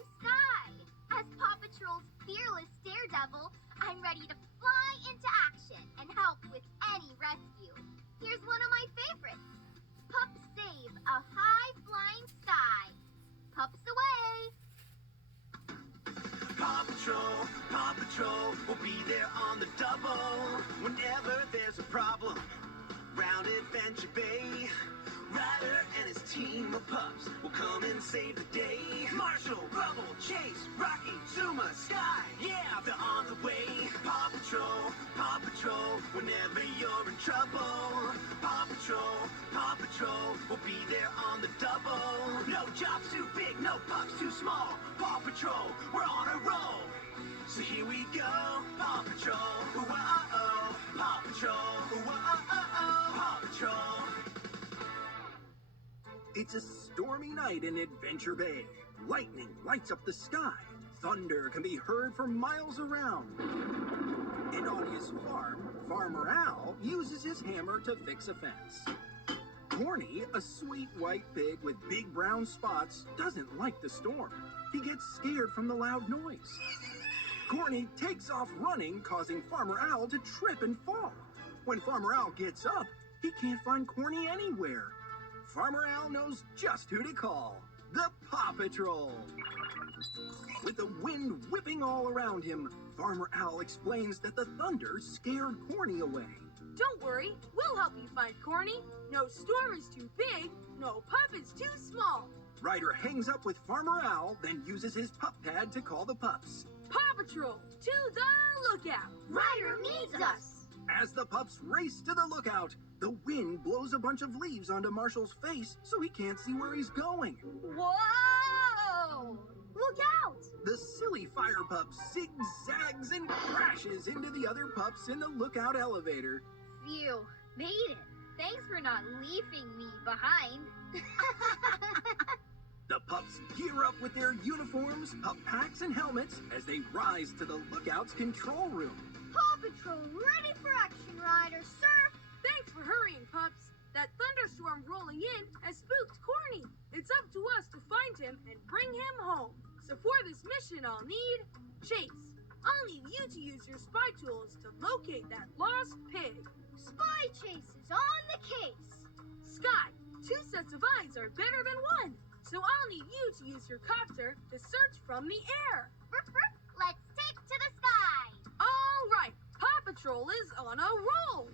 I'm Sky. As Paw Patrol's fearless daredevil, I'm ready to fly into action and help with any rescue. Here's one of my favorites. Pups save a high-flying Sky. Pups away! Paw Patrol will be there on the double whenever there's a problem. Round Adventure Bay, Ryder and his team of pups will come and save the day. Marshall, Rubble, Chase, Rocky, Zuma, Sky, yeah, they're on the way. Paw Patrol, whenever you're in trouble. Paw Patrol will be there on the double. No job's too big, no pups too small. Paw Patrol, we're on a roll. So here we go, Paw Patrol, ooh-oh-oh, Paw Patrol, ooh-oh-oh, Paw Patrol. It's a stormy night in Adventure Bay. Lightning lights up the sky. Thunder can be heard for miles around. And on his farm, Farmer Al uses his hammer to fix a fence. Corny, a sweet white pig with big brown spots, doesn't like the storm. He gets scared from the loud noise. Corny takes off running, causing Farmer Owl to trip and fall. When Farmer Owl gets up, he can't find Corny anywhere. Farmer Owl knows just who to call. The Paw Patrol. With the wind whipping all around him, Farmer Owl explains that the thunder scared Corny away. Don't worry, we'll help you find Corny. No storm is too big, no pup is too small. Ryder hangs up with Farmer Owl, then uses his pup pad to call the pups. Paw Patrol, to the lookout! Ryder needs us! As the pups race to the lookout, the wind blows a bunch of leaves onto Marshall's face so he can't see where he's going. Whoa! Look out! The silly fire pup zigzags and crashes into the other pups in the lookout elevator. Phew, made it. Thanks for not leaving me behind. The pups gear up with their uniforms, pup packs, and helmets as they rise to the lookout's control room. Paw Patrol ready for action, Ryder, sir! Thanks for hurrying, pups. That thunderstorm rolling in has spooked Corny. It's up to us to find him and bring him home. So for this mission, I'll need Chase. I'll need you to use your spy tools to locate that lost pig. Spy Chase is on the case. Sky, 2 sets of eyes are better than 1. So I'll need you to use your copter to search from the air. Let's take to the sky. All right, Paw Patrol is on a roll.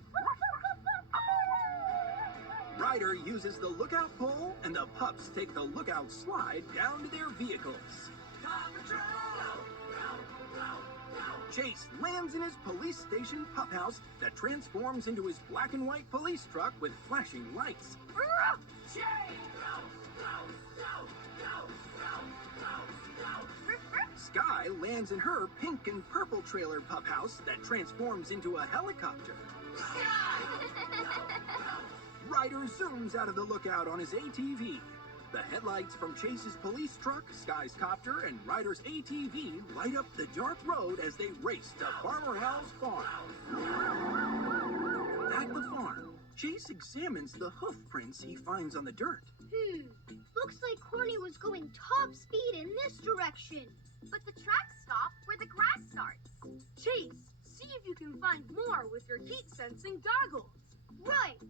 Ryder uses the lookout pole, and the pups take the lookout slide down to their vehicles. Paw Patrol! Chase lands in his police station pup house that transforms into his black and white police truck with flashing lights. Sky lands in her pink and purple trailer pup house that transforms into a helicopter. Ryder zooms out of the lookout on his ATV. The headlights from Chase's police truck, Sky's copter, and Ryder's ATV light up the dark road as they race to Farmer Hal's farm. At the farm, Chase examines the hoof prints he finds on the dirt. Looks like Corny was going top speed in this direction. But the tracks stop where the grass starts. Chase, see if you can find more with your heat-sensing goggles. Right.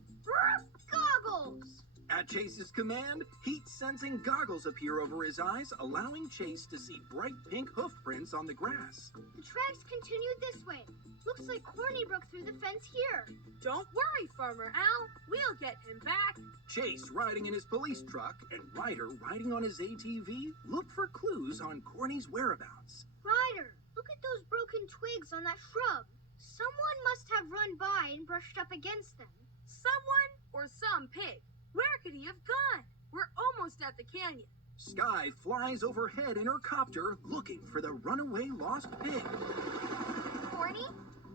Goggles! At Chase's command, heat-sensing goggles appear over his eyes, allowing Chase to see bright pink hoof prints on the grass. The tracks continued this way. Looks like Corny broke through the fence here. Don't worry, Farmer Al. We'll get him back. Chase, riding in his police truck, and Ryder, riding on his ATV, look for clues on Corny's whereabouts. Ryder, look at those broken twigs on that shrub. Someone must have run by and brushed up against them. Someone or some pig? Where could he have gone? We're almost at the canyon. Sky flies overhead in her copter, looking for the runaway lost pig. Corny?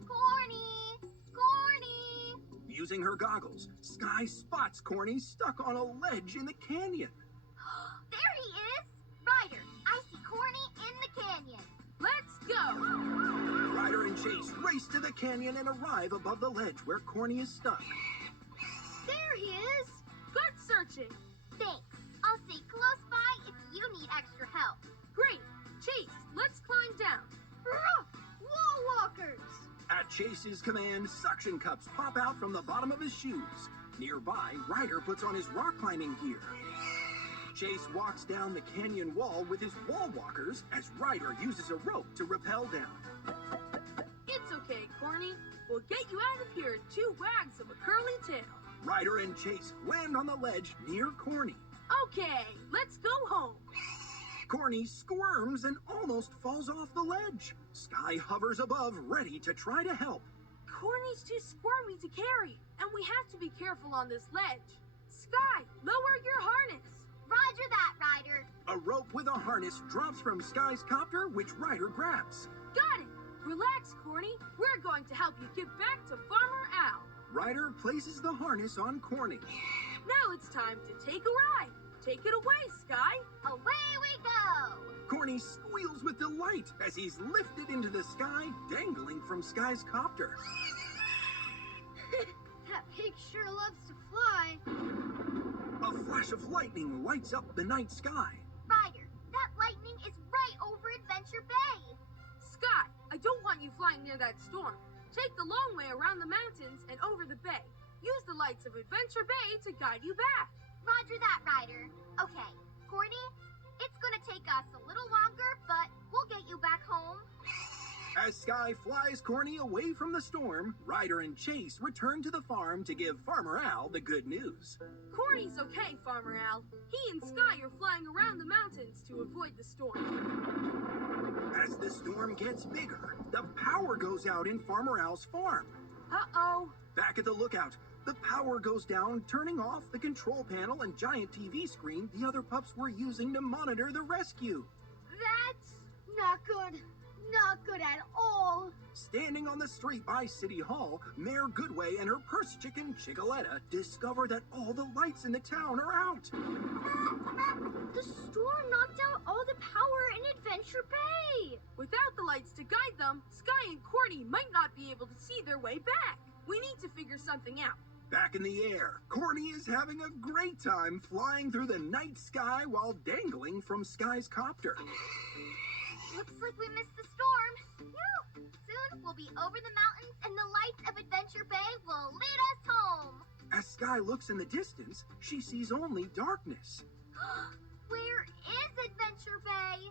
Corny! Corny! Using her goggles, Sky spots Corny stuck on a ledge in the canyon. There he is! Ryder, I see Corny in the canyon. Let's go! Ryder and Chase race to the canyon and arrive above the ledge where Corny is stuck. There he is! Good searching. Thanks. I'll stay close by if you need extra help. Great. Chase's command suction cups pop out from the bottom of his shoes. Nearby, Ryder puts on his rock climbing gear. Chase walks down the canyon wall with his wall walkers as Ryder uses a rope to rappel down. It's okay, Corny. We'll get you out of here in 2 wags of a curly tail. Ryder and Chase land on the ledge near Corny. Okay, let's go home. Corny squirms and almost falls off the ledge. Sky hovers above, ready to try to help. Corny's too squirmy to carry, and we have to be careful on this ledge. Sky, lower your harness. Roger that, Ryder. A rope with a harness drops from Sky's copter, which Ryder grabs. Got it. Relax, Corny. We're going to help you get back to Farmer Al. Ryder places the harness on Corny. Now it's time to take a ride. Take it away, Sky. Away we go. Corny squeals with delight as he's lifted into the sky, dangling from Sky's copter. That pig sure loves to fly. A flash of lightning lights up the night sky. Ryder, that lightning is right over Adventure Bay. Sky, I don't want you flying near that storm. Take the long way around the mountains and over the bay. Use the lights of Adventure Bay to guide you back. Roger that, Ryder. Okay, Corny, it's gonna take us a little longer, but we'll get you back home. As Sky flies Corny away from the storm, Ryder and Chase return to the farm to give Farmer Al the good news. Corny's okay, Farmer Al. He and Sky are flying around the mountains to avoid the storm. As the storm gets bigger, the power goes out in Farmer Al's farm. Uh-oh. Back at the lookout, the power goes down, turning off the control panel and giant TV screen the other pups were using to monitor the rescue. That's not good. Not good at all. Standing on the street by City Hall, Mayor Goodway and her purse chicken, Chickaletta, discover that all the lights in the town are out. The storm knocked out all the power in Adventure Bay. Without the lights to guide them, Sky and Corny might not be able to see their way back. We need to figure something out. Back in the air, Corny is having a great time flying through the night sky while dangling from Sky's copter. Looks like we missed the storm. Phew. Soon we'll be over the mountains and the lights of Adventure Bay will lead us home. As Sky looks in the distance, she sees only darkness. Where is Adventure Bay?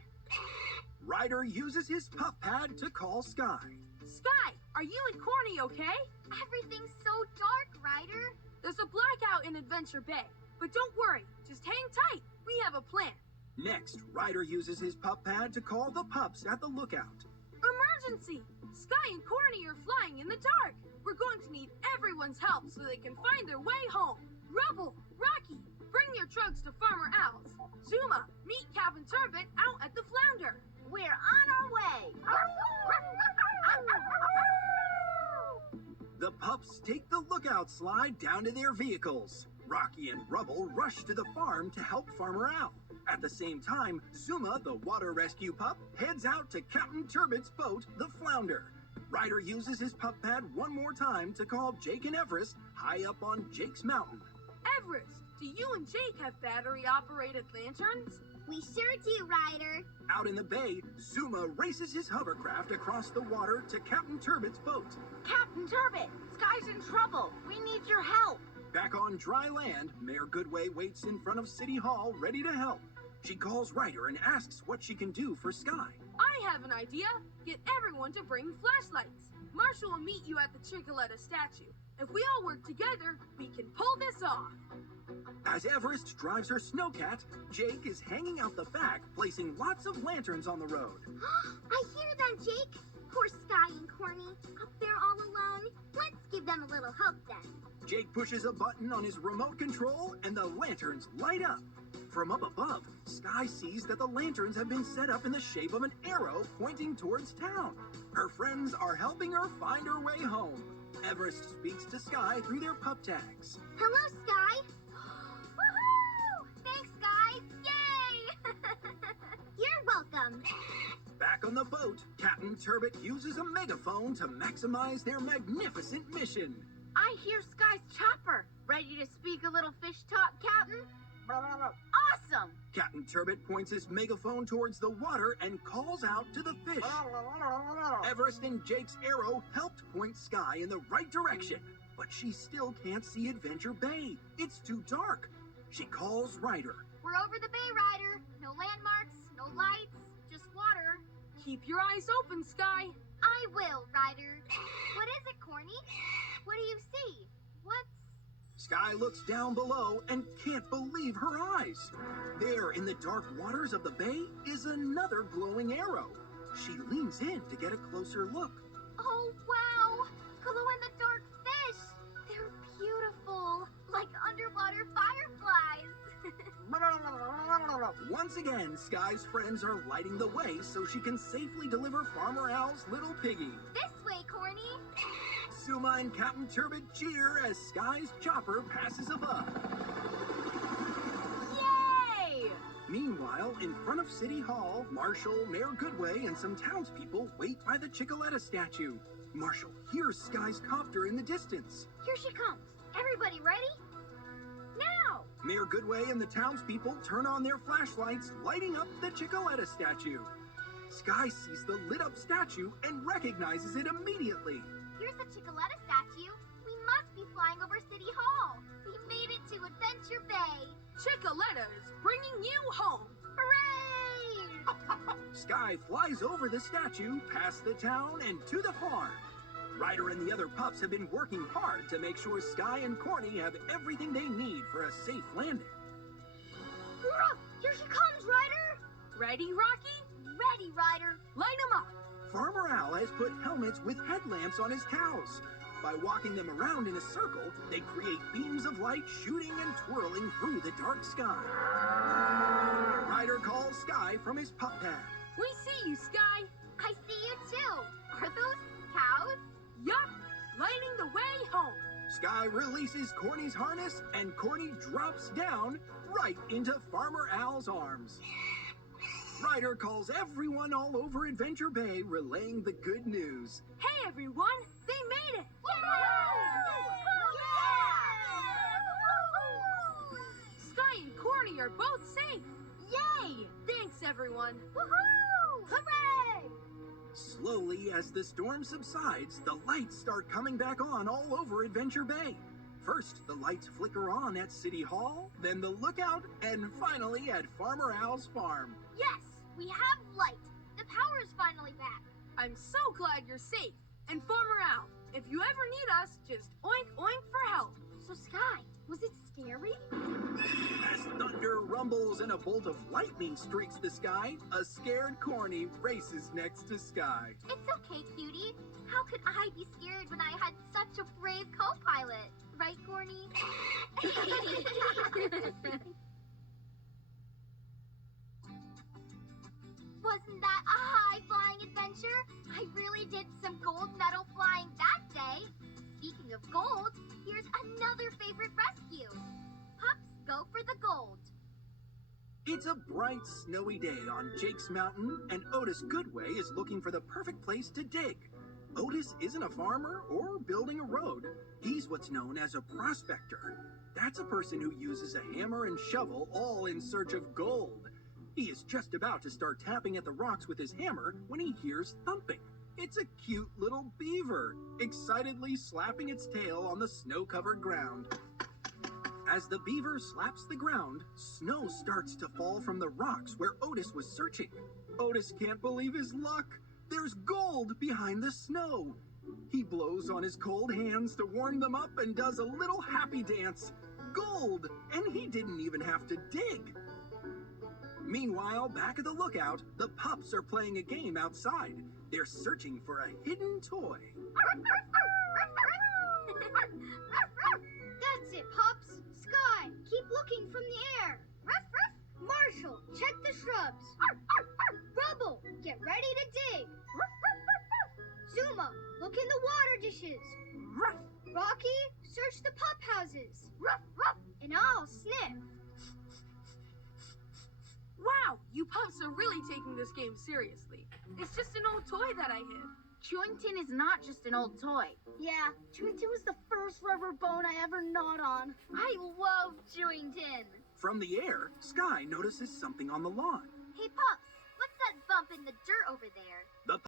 Ryder uses his pup pad to call Sky. Sky, are you and Corny okay? Everything's so dark, Ryder. There's a blackout in Adventure Bay. But don't worry, just hang tight. We have a plan. Next, Ryder uses his pup pad to call the pups at the lookout. Emergency! Sky and Corny are flying in the dark. We're going to need everyone's help so they can find their way home. Rubble, Rocky, bring your trucks to Farmer Al's. Zuma, meet Captain Turbot out at the Flounder. We're on our way. The pups take the lookout slide down to their vehicles. Rocky and Rubble rush to the farm to help Farmer Al. At the same time, Zuma, the water rescue pup, heads out to Captain Turbot's boat, the Flounder. Ryder uses his pup pad one more time to call Jake and Everest high up on Jake's mountain. Everest, do you and Jake have battery-operated lanterns? We sure do, Ryder. Out in the bay, Zuma races his hovercraft across the water to Captain Turbot's boat. Captain Turbot, Sky's in trouble. We need your help. Back on dry land, Mayor Goodway waits in front of City Hall ready to help. She calls Ryder and asks what she can do for Sky. I have an idea. Get everyone to bring flashlights. Marshall will meet you at the Chickaletta statue. If we all work together, we can pull this off. As Everest drives her snowcat, Jake is hanging out the back, placing lots of lanterns on the road. I hear them, Jake. Poor Sky and Corny, up there all alone. Let's give them a little help then. Jake pushes a button on his remote control and the lanterns light up. From up above, Sky sees that the lanterns have been set up in the shape of an arrow pointing towards town. Her friends are helping her find her way home. Everest speaks to Sky through their pup tags. Hello, Sky. Woohoo! Thanks, guys. Yay! You're welcome. Back on the boat, Captain Turbot uses a megaphone to maximize their magnificent mission. I hear Sky's chopper. Ready to speak a little fish talk, Captain? Awesome! Captain Turbot points his megaphone towards the water and calls out to the fish. Everest and Jake's arrow helped point Sky in the right direction, but she still can't see Adventure Bay. It's too dark. She calls Ryder. We're over the bay, Ryder. No landmarks, no lights, just water. Keep your eyes open, Sky. I will, Ryder. What is it, Corny? What do you see? What's... Sky looks down below and can't believe her eyes. There in the dark waters of the bay is another glowing arrow. She leans in to get a closer look. Oh, wow! Glow-in-the-dark fish! They're beautiful, like underwater fireflies. Once again, Sky's friends are lighting the way so she can safely deliver Farmer Owl's little piggy. This way, Corny. Suma and Captain Turbot cheer as Sky's chopper passes above. Yay! Meanwhile, in front of City Hall, Marshall, Mayor Goodway, and some townspeople wait by the Chickaletta statue. Marshall hears Sky's copter in the distance. Here she comes. Everybody ready? Now! Mayor Goodway and the townspeople turn on their flashlights, lighting up the Chickaletta statue. Sky sees the lit-up statue and recognizes it immediately. Here's the Chickaletta statue. We must be flying over City Hall. We made it to Adventure Bay. Chickaletta is bringing you home. Hooray! Sky flies over the statue, past the town, and to the farm. Ryder and the other pups have been working hard to make sure Sky and Corny have everything they need for a safe landing. Hurrah! Here she comes, Ryder! Ready, Rocky? Ready, Ryder. Light 'em up. Farmer Owl has put helmets with headlamps on his cows. By walking them around in a circle, they create beams of light shooting and twirling through the dark sky. Ryder calls Sky from his pup pad. We see you, Sky. I see you too. Are those cows? Yup, lighting the way home. Sky releases Corny's harness, and Corny drops down right into Farmer Owl's arms. Ryder calls everyone all over Adventure Bay, relaying the good news. Hey, everyone, they made it. Sky and Corny are both safe. Yay! Thanks, everyone. Woohoo! Hooray! Slowly, as the storm subsides, the lights start coming back on all over Adventure Bay. First, the lights flicker on at City Hall, then the lookout, and finally at Farmer Owl's farm. Yes, we have light. The power is finally back. I'm so glad you're safe. And Farmer Owl, if you ever need us, just oink oink for help. So, Sky, was it scary? As thunder rumbles and a bolt of lightning streaks the sky, a scared Corny races next to Sky. It's okay, cutie. How could I be scared when I had such a brave co-pilot? Right, Corny? Wasn't that a high-flying adventure? I really did some gold medal flying that day. Speaking of gold, here's another favorite rescue. Pups, go for the gold. It's a bright, snowy day on Jake's Mountain, and Otis Goodway is looking for the perfect place to dig. Otis isn't a farmer or building a road. He's what's known as a prospector. That's a person who uses a hammer and shovel, all in search of gold. He is just about to start tapping at the rocks with his hammer when he hears thumping. It's a cute little beaver, excitedly slapping its tail on the snow-covered ground. As the beaver slaps the ground, snow starts to fall from the rocks where Otis was searching. Otis can't believe his luck. There's gold behind the snow. He blows on his cold hands to warm them up and does a little happy dance. Gold! And he didn't even have to dig. Meanwhile, back at the lookout, the pups are playing a game outside. They're searching for a hidden toy. That's it, Pups. Sky, keep looking from the air. Marshall, check the shrubs. Rubble, get ready to dig. Zuma, look in the water dishes. Rocky, search the pup houses. And I'll sniff. Wow, you pups are really taking this game seriously. It's just an old toy that I hid. Chewing tin is not just an old toy. Yeah, chewing tin was the first rubber bone I ever gnawed on. I love chewing tin. From the air, Sky notices something on the lawn. Hey, Pups, what's that bump in the dirt over there? The